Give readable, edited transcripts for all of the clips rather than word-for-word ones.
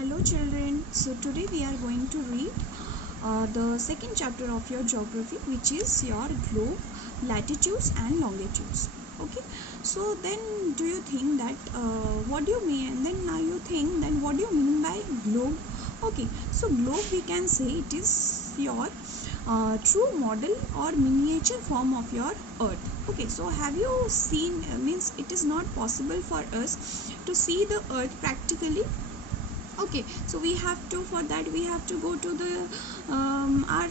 Hello children, so today we are going to read the second chapter of your geography, which is your globe, latitudes and longitudes. Okay, so then do you think that what do you mean, then now you think then what do you mean by globe? Okay, so globe we can say it is your true model or miniature form of your earth. Okay, so have you seen, means it is not possible for us to see the earth practically. Okay, so we have to, for that we have to go to the our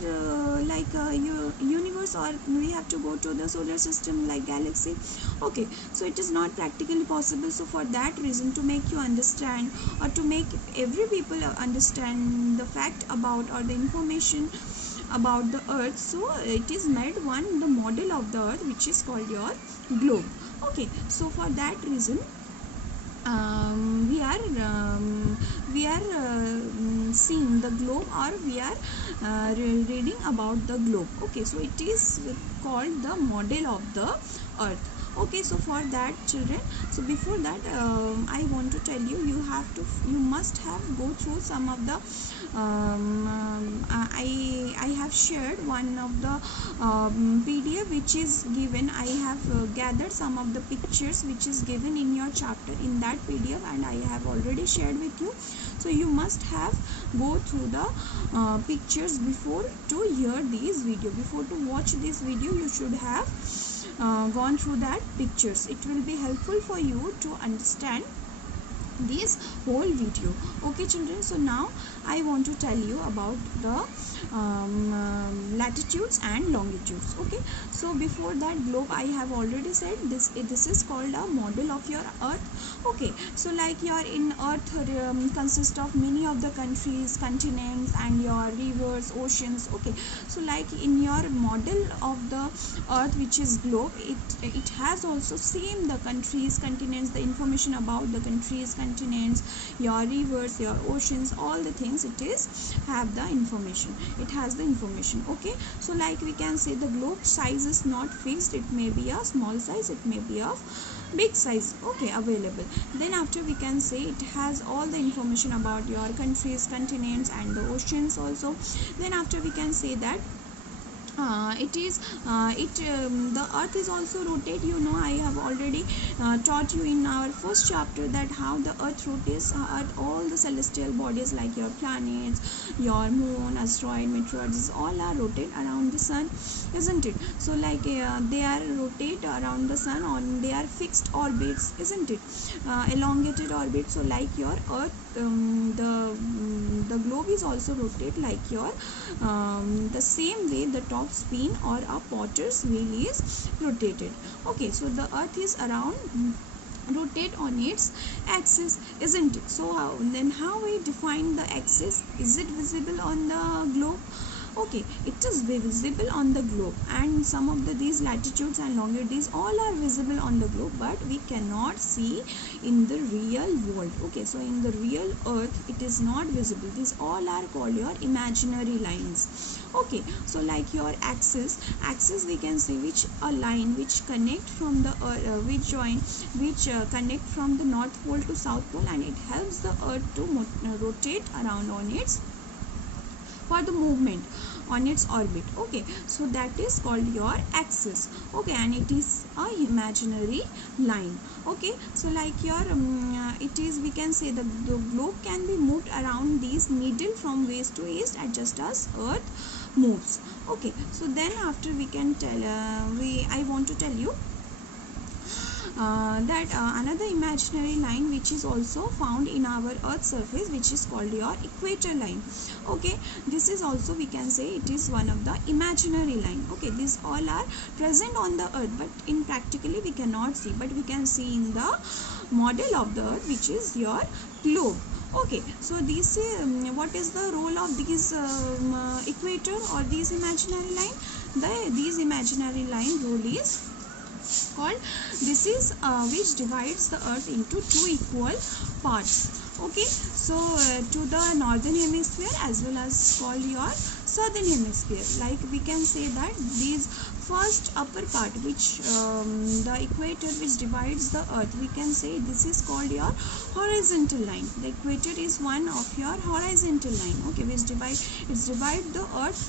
universe, or we have to go to the solar system like galaxy. Okay, so it is not practically possible. So for that reason, to make you understand, or to make every people understand the fact about or the information about the earth, so it is made one the model of the earth, which is called your globe. Okay, so for that reason we are seeing the globe, or we are reading about the globe. Okay, so it is called the model of the earth. Okay, so for that children, so before that I want to tell you, you must have go through some of the I have shared one of the PDF which is given. I have gathered some of the pictures which is given in your chapter in that PDF, and I have already shared with you. So you must have go through the pictures before to hear this video. Before to watch this video, you should have gone through that pictures. It will be helpful for you to understand this whole video. Okay children, so now I want to tell you about the latitudes and longitudes. Okay, so before that, globe I have already said this is called a model of your earth. Okay, so like your in earth consists of many of the countries, continents and your rivers, oceans. Okay, so like in your model of the earth, which is globe, it has also same the countries, continents, the information about the countries, continents, your rivers, your oceans, all the things it is have the information. It has the information. Okay, so like we can say the globe size is not fixed. It may be a small size, it may be of big size. Okay, available. Then after we can say it has all the information about your countries, continents and the oceans also. Then after we can say that the earth is also rotate. You know, I have already taught you in our first chapter that how the earth rotates. All the celestial bodies like your planets, your moon, asteroid, meteoroids, all are rotate around the sun, isn't it? So like they are rotate around the sun on their fixed orbits, isn't it? Elongated orbit. So like your earth, the globe is also rotate like your the same way the top spin or a potter's wheel is rotated. Okay, so the earth is around rotate on its axis, isn't it? So how we define the axis? Is it visible on the globe? Okay, it is visible on the globe, and some of these latitudes and longitudes all are visible on the globe, but we cannot see in the real world. Okay, so in the real earth it is not visible. These all are called your imaginary lines. Okay, so like your axis we can say which a line which connect from the connect from the north pole to south pole, and it helps the earth to rotate around on its for the movement on its orbit. Okay, so that is called your axis. Okay, and it is a imaginary line. Okay, so like your it is, we can say the globe can be moved around these needle from west to east just as earth moves. Okay, so then after we can tell I want to tell you that another imaginary line which is also found in our earth surface, which is called your equator line. Okay, this is also, we can say it is one of the imaginary line. Okay, these all are present on the earth, but in practically we cannot see, but we can see in the model of the earth, which is your globe. Okay, so this what is the role of these equator or these imaginary line? These imaginary line role is called, this is which divides the earth into two equal parts. Okay, so to the northern hemisphere as well as called your southern hemisphere. Like we can say that these first upper part, which the equator which divides the earth, we can say this is called your horizontal line. The equator is one of your horizontal line, okay, which divide the earth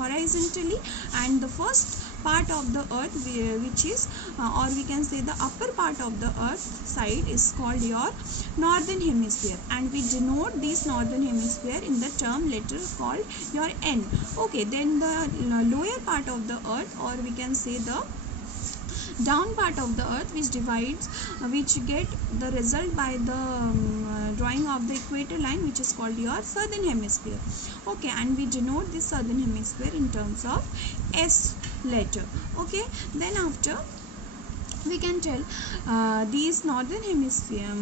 horizontally, and the first part of the earth which is or we can say the upper part of the earth side is called your northern hemisphere, and we denote this northern hemisphere in the term letter called your N. Okay, then the lower part of the earth, or we can say the down part of the earth, which divides which get the result by the drawing of the equator line, which is called your southern hemisphere. Okay, and we denote this southern hemisphere in terms of S letter. Okay, then after we can tell this northern hemisphere,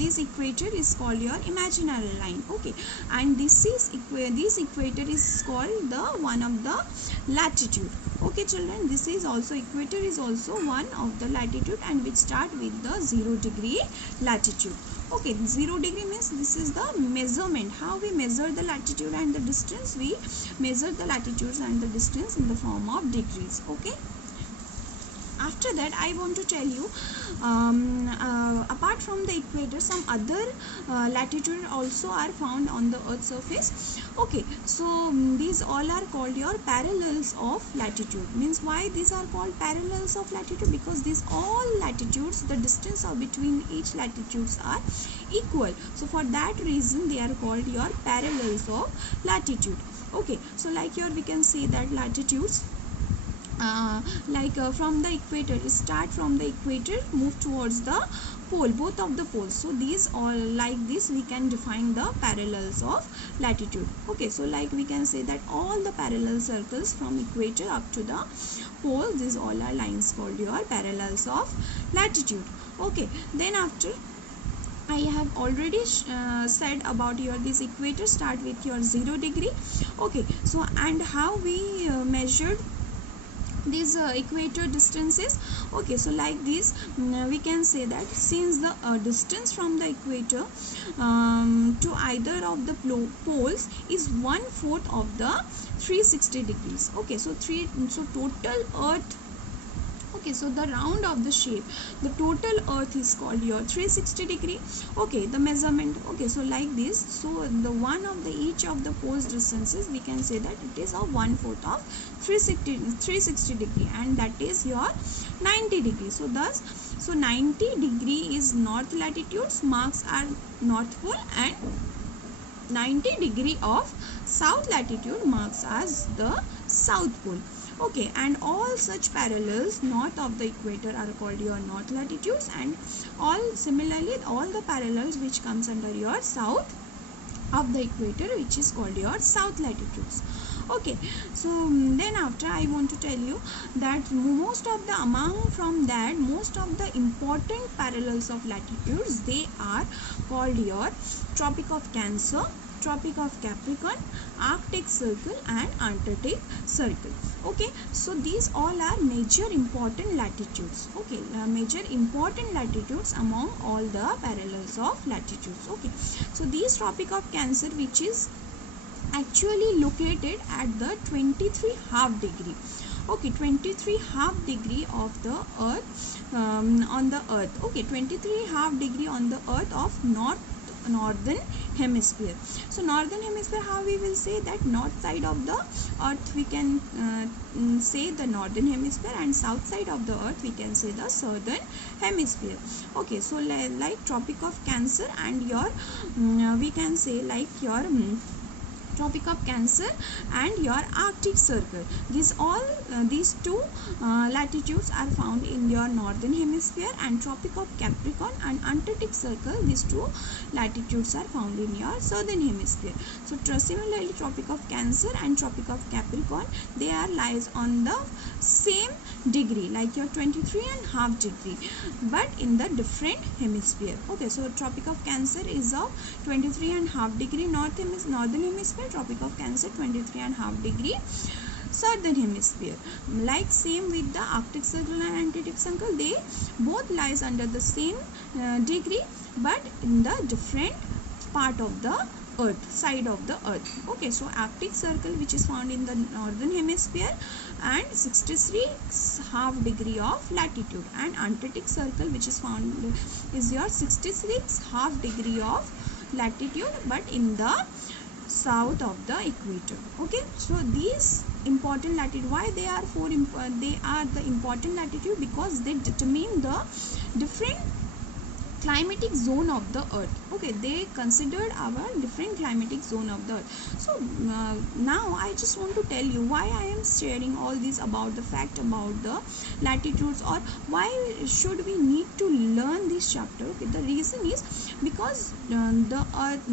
this equator is called your imaginary line. Okay, and this equator is called the one of the latitude. Okay children, this is also equator is also one of the latitude, and which start with the 0 degree latitude. Okay, 0 degree means this is the measurement, how we measure the latitude and the distance. We measure the latitudes and the distance in the form of degrees. Okay, after that I want to tell you apart from the equator, some other latitude also are found on the earth's surface. Okay, so these all are called your parallels of latitude. Means why these are called parallels of latitude? Because these all latitudes, the distance between each latitudes are equal, so for that reason they are called your parallels of latitude. Okay, so like here we can say that latitudes from the equator, start from the equator, move towards the pole, both of the poles. So these all, like this we can define the parallels of latitude. Okay, so like we can say that all the parallel circles from equator up to the pole, these all are lines called your parallels of latitude. Okay, then after I have already said about your this equator start with your 0 degree. Okay, so and how we measured these equator distances. Okay, so like this we can say that since the distance from the equator to either of the poles is 1/4 of the 360 degrees. Okay, so total earth, okay, so the round of the shape, the total earth is called your 360 degree. Okay, the measurement, okay, so like this, so the one of the each of the poles distances, we can say that it is of 1/4 of 360 degree, and that is your 90 degree. So thus, so 90 degree is north latitudes, marks are north pole, and 90 degree of south latitude marks as the south pole. Okay, and all such parallels north of the equator are called your north latitudes, and all similarly all the parallels which comes under your south of the equator, which is called your south latitudes. Okay, so then after I want to tell you that most of the important parallels of latitudes, they are called your Tropic of Cancer, Tropic of Capricorn, Arctic Circle, and Antarctic Circle. Okay, so these all are major important latitudes. Okay, major important latitudes among all the parallels of latitudes. Okay, so these Tropic of Cancer, which is actually located at the 23½ degree. Okay, 23½ degree of the earth on the earth. Okay, 23½ degree on the earth of northern hemisphere. So northern hemisphere, how we will say that north side of the earth we can say the northern hemisphere, and south side of the earth we can say the southern hemisphere. Okay, so like Tropic of Cancer and your we can say like your Tropic of Cancer and your Arctic Circle. These two latitudes are found in your northern hemisphere, and Tropic of Capricorn and Antarctic Circle, these two latitudes are found in your southern hemisphere. So similarly, Tropic of Cancer and Tropic of Capricorn, they are lies on the same degree, like your 23½ degree, but in the different hemisphere. Okay, so Tropic of Cancer is of 23½ degree northern hemisphere, Tropic of Cancer 23½ degree southern hemisphere. Like same with the Arctic Circle and Antarctic Circle, they both lies under the same degree, but in the different part of the earth, side of the earth. Okay, so Arctic Circle, which is found in the northern hemisphere, and 63.5 degree of latitude, and Antarctic Circle, which is found is your 66.5 degree of latitude, but in the south of the equator. Okay, so these important latitude, why they are they are the important latitude? Because they determine the different climatic zone of the earth. Okay, they considered our different climatic zone of the earth. So now I just want to tell you why I am sharing all this about the fact about the latitudes, or why should we need to learn this chapter. Okay, the reason is because the earth,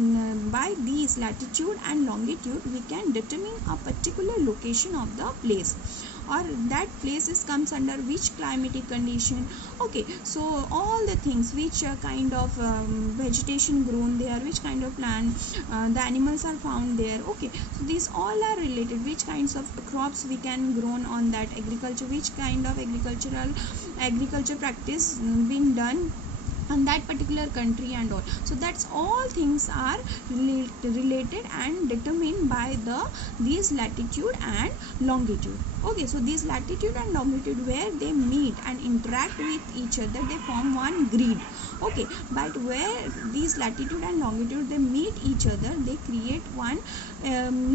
by these latitude and longitude, we can determine a particular location of the place, or that place comes under which climatic condition. Okay, so all the things, which kind of vegetation grown there, which kind of plant the animals are found there. Okay, so these all are related, which kinds of crops we can grown on that agriculture, which kind of agriculture practice being done on that particular country and all. So that's all things are related and determined by these latitude and longitude. Okay, so these latitude and longitude, where they meet and interact with each other, they form one grid. Okay, but where these latitude and longitude they meet each other, they create one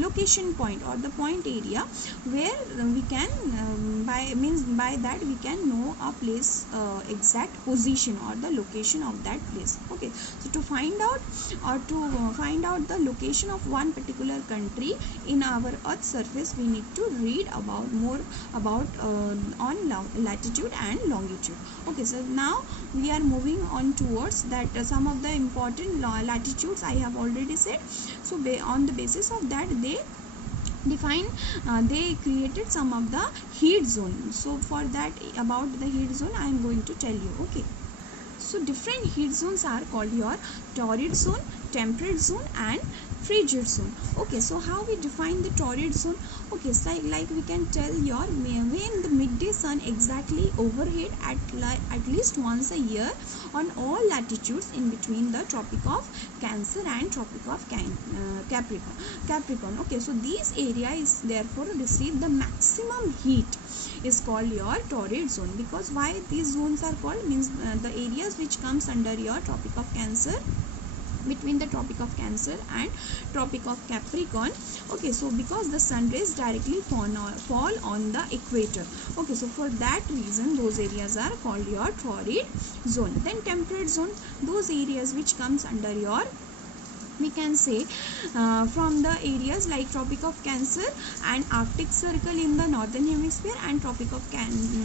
location point, or the point area, where we can by that we can know a place exact position or the location of that place. Okay, so to find out the location of one particular country in our earth surface, we need to read about more about on latitude and longitude. Okay, so now we are moving on towards that some of the important latitudes I have already said. So on the basis of that, they created some of the heat zone. So for that, about the heat zone, I am going to tell you. Okay, so different heat zones are called your torrid zone, temperate zone, and frigid zone. Okay, so how we define the torrid zone? Okay, it's like we can tell your when the midday sun exactly overhead at least once a year on all latitudes in between the Tropic of Cancer and Tropic of Capricorn. Okay, so these areas therefore receive the maximum heat is called your torrid zone. Because why these zones are called, means the areas which comes under your Tropic of Cancer, between the Tropic of Cancer and Tropic of Capricorn. Okay, so because the sun rays directly fall on the equator. Okay, so for that reason those areas are called your torrid zone. Then temperate zone, those areas which comes under your, we can say, from the areas like Tropic of Cancer and Arctic Circle in the northern hemisphere, and Tropic of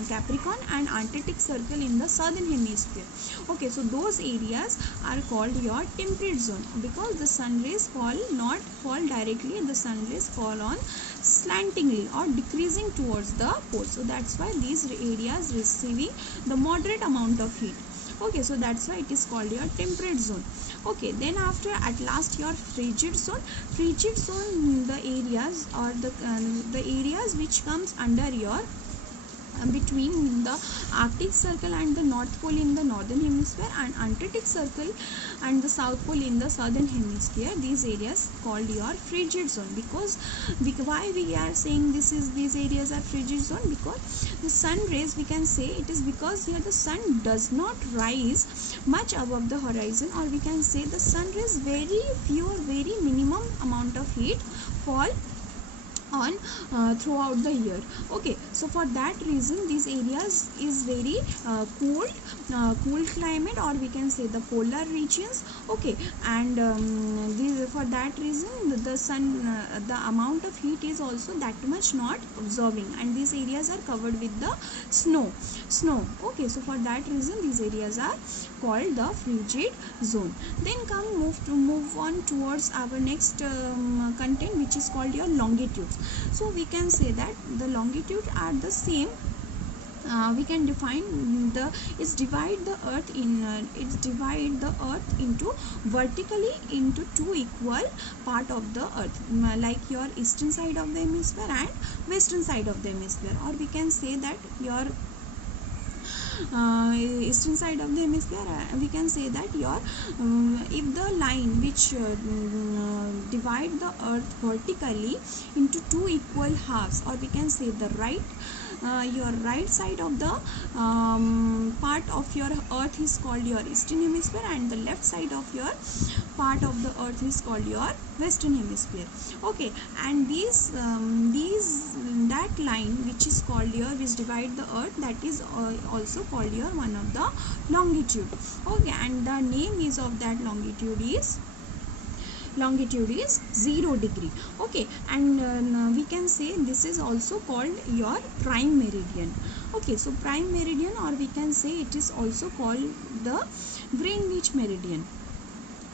Capricorn and Antarctic Circle in the southern hemisphere. Okay, so those areas are called your temperate zone, because the sun rays not fall directly, the sun rays fall on slantingly or decreasing towards the pole. So that's why these areas receiving the moderate amount of heat. Okay, so that's why it is called your temperate zone. Okay, then after at last your frigid zone. Frigid zone, the areas or the areas which comes under your between the Arctic Circle and the North Pole in the northern hemisphere, and Antarctic Circle and the South Pole in the southern hemisphere. These areas called your frigid zone. Because why we are saying these areas are frigid zone? Because the sun rays, we can say it is because here the sun does not rise much above the horizon, or we can say the sun rays very few or very minimum amount of heat fall on throughout the year. Okay, so for that reason these areas is very cool climate, or we can say the polar regions. Okay, and for that reason the sun the amount of heat is also that much not absorbing, and these areas are covered with the snow. Okay, so for that reason these areas are called the frigid zone. Then move on towards our next content, which is called your longitudes. So we can say that the longitude are the same. We can define divide the earth into vertically into two equal part of the earth, like your eastern side of the hemisphere and western side of the hemisphere. Or we can say that your eastern side of the hemisphere, we can say that your if the line which divide the earth vertically into two equal halves, or we can say the your right side of the part of your earth is called your eastern hemisphere, and the left side of your part of the earth is called your western hemisphere. Okay, and these that line which is called your, which divide the earth, that is also called your one of the longitude. Okay, and the name is of that longitude is 0 degree. Okay, and we can say this is also called your prime meridian. Okay, so prime meridian, or we can say it is also called the Greenwich meridian.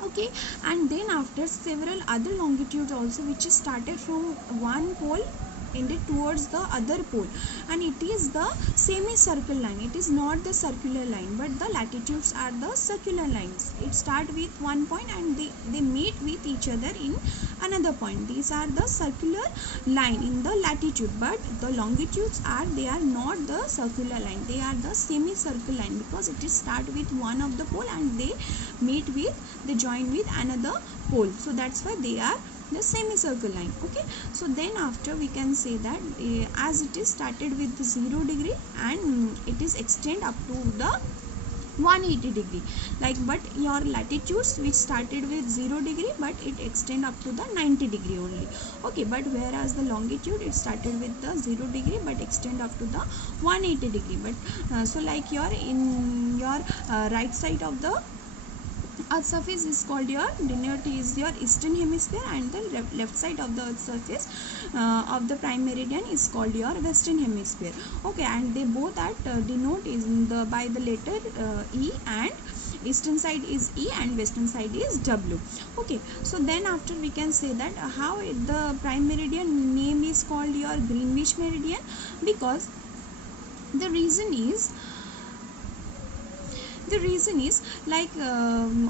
Okay, and then after several other longitudes also, which is started from one pole ended towards the other pole, and it is the semicircle line. It is not the circular line, but the latitudes are the circular lines. It start with one point and they meet with each other in another point. These are the circular line in the latitude, but the longitudes are, they are not the circular line, they are the semicircle line, because it is start with one of the pole and they join with another pole, so that's why they are the semicircle line. Okay, so then after we can say that as it is started with the 0 degree and it is extend up to the 180 degree, like, but your latitudes which started with 0 degree but it extend up to the 90 degree only. Okay, but whereas the longitude, it started with the 0 degree but extend up to the 180 degree. But so like your in your right side of the earth surface is called your, denote is your eastern hemisphere, and the left side of the earth surface of the prime meridian is called your western hemisphere. Okay, and they both are denote is the by the letter E, and eastern side is E and western side is W. Okay, so then after we can say that how the prime meridian name is called your Greenwich meridian, because the reason is like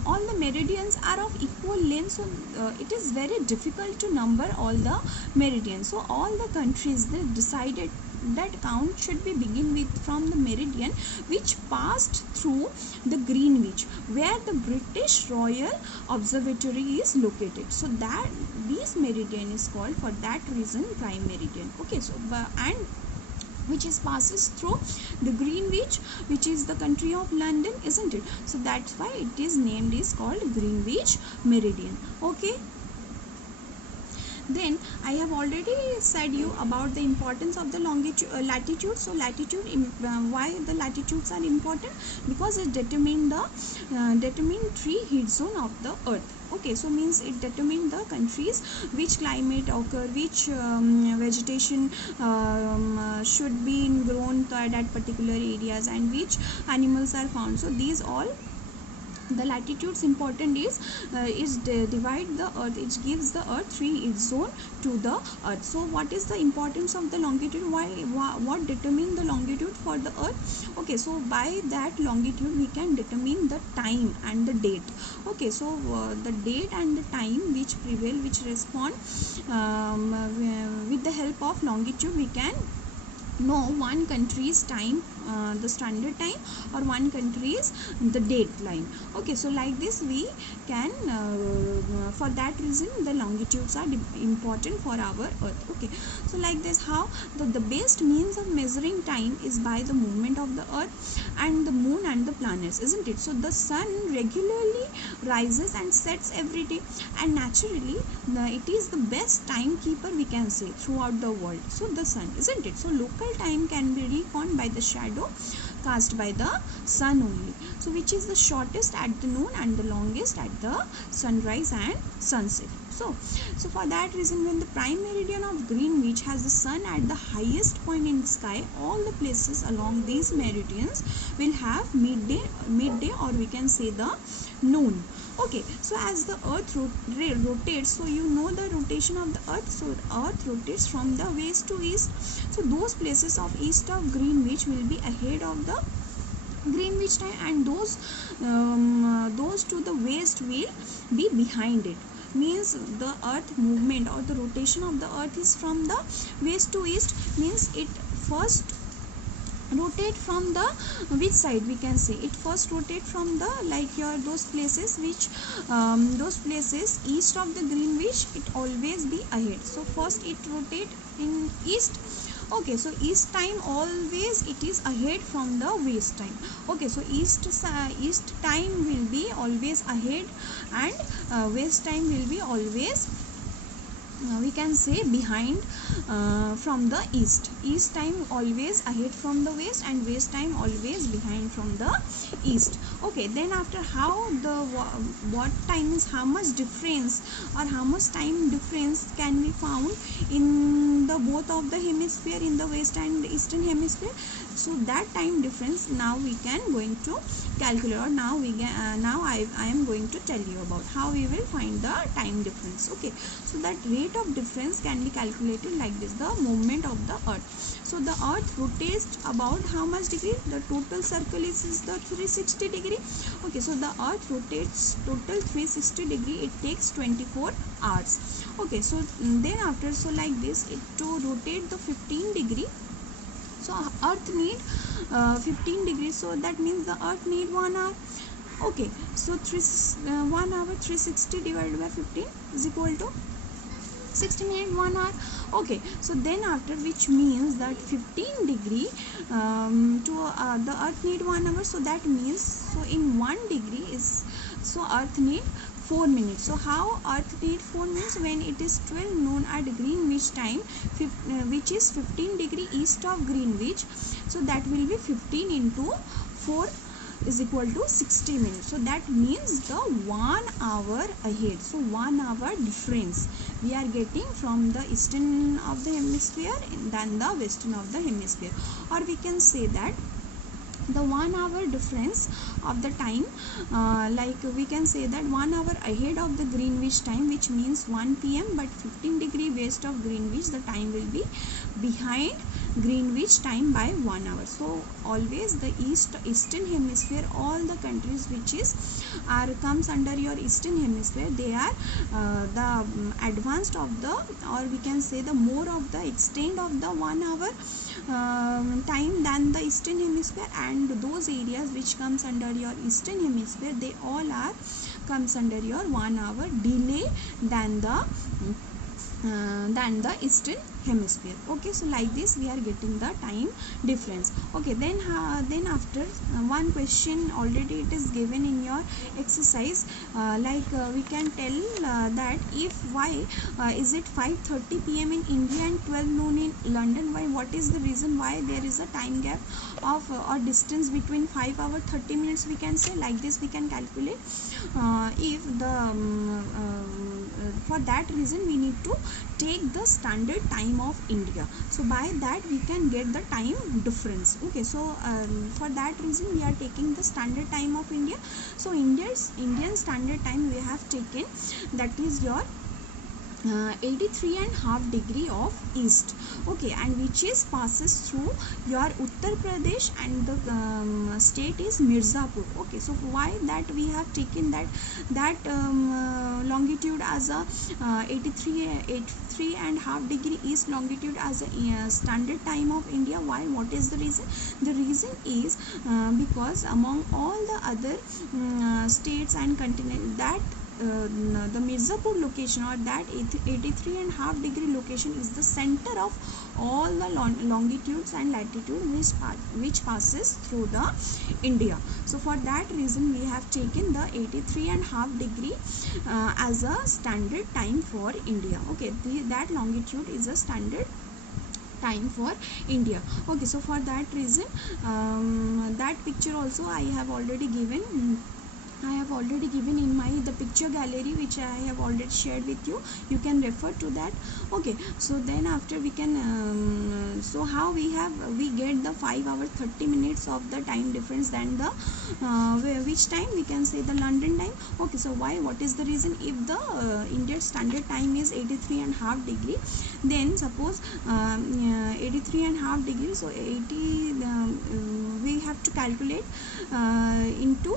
all the meridians are of equal length, so it is very difficult to number all the meridians. So all the countries, they decided that count should be begin with from the meridian which passed through the Greenwich, where the British Royal Observatory is located. So that this meridian is called, for that reason, prime meridian. Okay, so and which is passes through the Greenwich, which is the country of London, isn't it? So that's why it is named is called Greenwich meridian. Okay, then I have already said you about the importance of the longitude latitude. So latitude, why the latitudes are important? Because it determine three heat zone of the earth. Okay, so means it determine the countries which climate occur, which vegetation should be grown at that particular areas, and which animals are found. So these all the latitudes important is divide the earth, it gives the earth three zone to the earth. So what is the importance of the longitude? What determine the longitude for the earth? Okay, so by that longitude we can determine the time and the date. Okay, so the date and the time which prevail, which respond with the help of longitude, we can know one country's time, the standard time, or one country's the date line. Okay, so like this we can for that reason the longitudes are important for our earth. Okay, so like this, how the best means of measuring time is by the movement of the earth and the moon and the planets, isn't it? So the sun regularly rises and sets every day, and naturally it is the best timekeeper, we can say, throughout the world. So the sun, isn't it? So local time can be reckoned by the shadow cast by the sun only, so which is the shortest at the noon and the longest at the sunrise and sunset. So for that reason, when the prime meridian of Greenwich has the sun at the highest point in the sky, all the places along these meridians will have midday, or we can say the noon. Okay, so as the earth rotates, so you know the rotation of the earth. So earth rotates from the west to east, so those places of east of Greenwich will be ahead of the Greenwich time, and those to the west will be behind it. Means the earth movement or the rotation of the earth is from the west to east, means it first rotate from the which side, we can say it first rotate from the like your those places which those places east of the Greenwich, it always be ahead. So first it rotate in east. Okay, so east time always it is ahead from the west time. Okay, so east time will be always ahead, and west time will be always we can say behind from the east time always ahead from the west, and west time always behind from the east. Okay, then after how the what time is, how much difference or how much time difference can be found in the both of the hemisphere, in the west and the eastern hemisphere. So that time difference now we can going to calculate, or now we now I am going to tell you about how we will find the time difference. Okay, so that rate of difference can be calculated like this: the movement of the earth. So the earth rotates about how much degree? The total circle is the 360 degree. Okay, so the earth rotates total 360 degree, it takes 24 hours. Okay, so then after, so like this, it to rotate the 15 degree, so earth need 15 degrees, so that means the earth need 1 hour. Okay, so 1 hour 360 divided by 15 is equal to 60 minutes 1 hour. Okay, so then after, which means that 15 degree to the earth need 1 hour, so that means, so in 1 degree is, so earth need 4 minutes. So how earth need 4 minutes? When it is 12 noon at Greenwich time, which is 15 degree east of Greenwich, so that will be 15 into 4 is equal to 60 minutes. So that means the 1 hour ahead. So 1 hour difference we are getting from the eastern of the hemisphere than the western of the hemisphere. Or we can say that the 1 hour difference of the time, like we can say that 1 hour ahead of the Greenwich time, which means 1 p.m., but 15 degree west of Greenwich, the time will be behind Greenwich time by 1 hour. So always the eastern hemisphere, all the countries which is comes under your eastern hemisphere, they are the advanced of the, or we can say the more of the extent of the 1 hour time than the eastern hemisphere, and those areas which comes under your eastern hemisphere, they all are comes under your 1 hour delay than the eastern hemisphere. Okay, so like this we are getting the time difference. Okay, then after one question already it is given in your exercise, we can tell that if why is it 5:30 p.m. in India and 12 noon in London, why, what is the reason why there is a time gap of or distance between 5 hours 30 minutes, we can say like this we can calculate. If the for that reason we need to take the standard time of India, so by that we can get the time difference. Okay, so for that reason we are taking the standard time of India. So Indian standard time we have taken, that is your 83.5 degree of east. Okay, and which is passes through your Uttar Pradesh, and the state is Mirzapur. Okay, so why that we have taken that longitude as a 83.5 degree east longitude as a standard time of India? Why? What is the reason? The reason is because among all the other states and continents, that the Mirzapur location, or that 83.5 degree location, is the center of all the longitudes and latitude which passes through the India. So for that reason we have taken the 83.5 degree as a standard time for India. Okay, that longitude is a standard time for India. Okay, so for that reason that picture also I have already given. In my the picture gallery, which I have already shared with you. You can refer to that. Okay, so then after we can so how we get the 5 hours 30 minutes of the time difference than the which time, we can say the London time. Okay, so why, what is the reason? If the Indian standard time is 83.5 degree, then suppose 83.5 degrees, so 80 we have to calculate into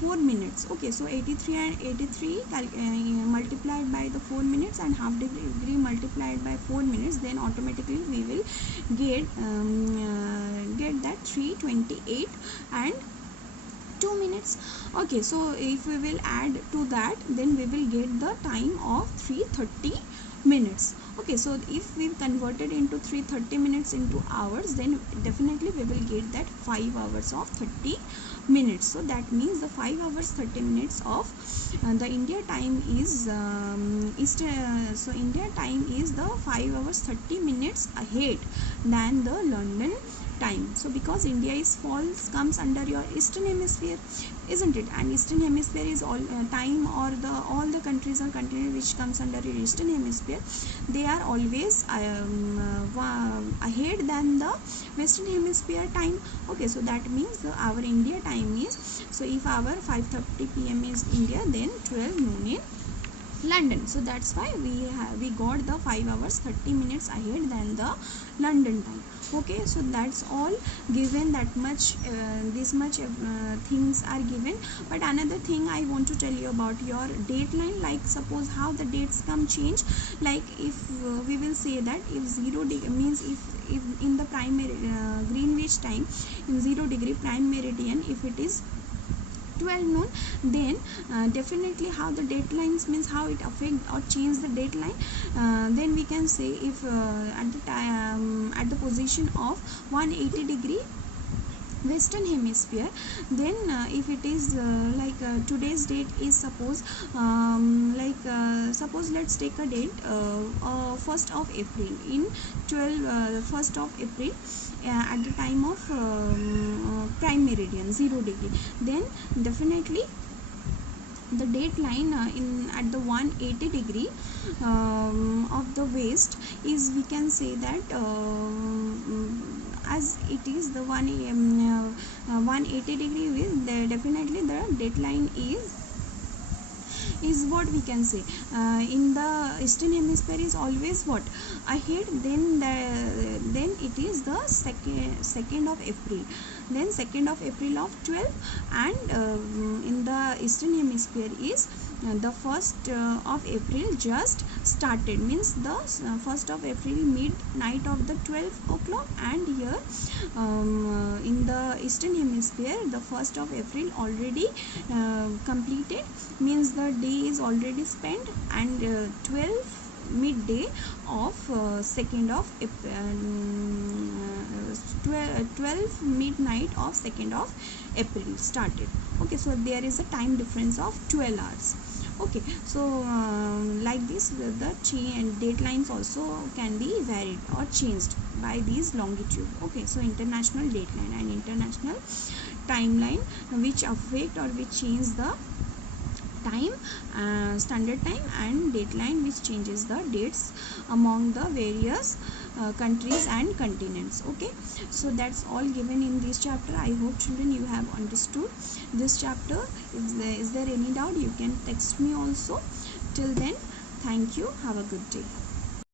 4 4 minutes. Okay, so 83 and 83 multiplied by the 4 minutes and half degree multiplied by 4 minutes, then automatically we will get that 328 and 2 minutes. Okay, so if we will add to that, then we will get the time of 330 minutes. Okay, so if we converted into 330 minutes into hours, then definitely we will get that 5 hours of 30 minutes. So that means the 5 hours 30 minutes of the India time is so India time is the 5 hours 30 minutes ahead than the London time. So because India is comes under your eastern hemisphere, isn't it? And eastern hemisphere is all time, or all the countries or continent which comes under your eastern hemisphere, they are always ahead than the western hemisphere time. Okay, so that means our India time is, so if our 5:30 p.m. is India, then 12 noon in London. So that's why we got the 5 hours 30 minutes ahead than the London time. Okay, so that's all given, that much this much things are given. But another thing I want to tell you about your date line, like suppose how the dates come change. Like if we will say that if 0 degree means if in the primary Greenwich time, in 0 degree prime meridian, if it is 12 noon, then definitely how the deadlines means how it affect or change the deadline. Then we can say if at the time at the position of 180 degree western hemisphere, then if it is today's date is suppose suppose let's take a date 1st of April in 1st of April at the time of prime meridian 0 degree, then definitely the date line in at the 180 degree of the west is, we can say that as it is the 180 degree west, definitely the deadline is what we can say in the eastern hemisphere is always what ahead, then it is the second of April, then 2nd of April of 12, and in the eastern hemisphere is the 1st of April just started, means the 1st of April midnight of the 12 o'clock, and here in the eastern hemisphere the 1st of April already completed, means the day is already spent, and 12 midday of 2nd of April, 12 midnight of 2nd of April started. Okay, so there is a time difference of 12 hours. Okay, so like this the date lines also can be varied or changed by these longitude. Okay, so international date line and international timeline which affect or which change the time, standard time, and dateline which changes the dates among the various countries and continents. Okay, so that's all given in this chapter. I hope children you have understood this chapter. Is there any doubt, you can text me also. Till then, thank you, have a good day.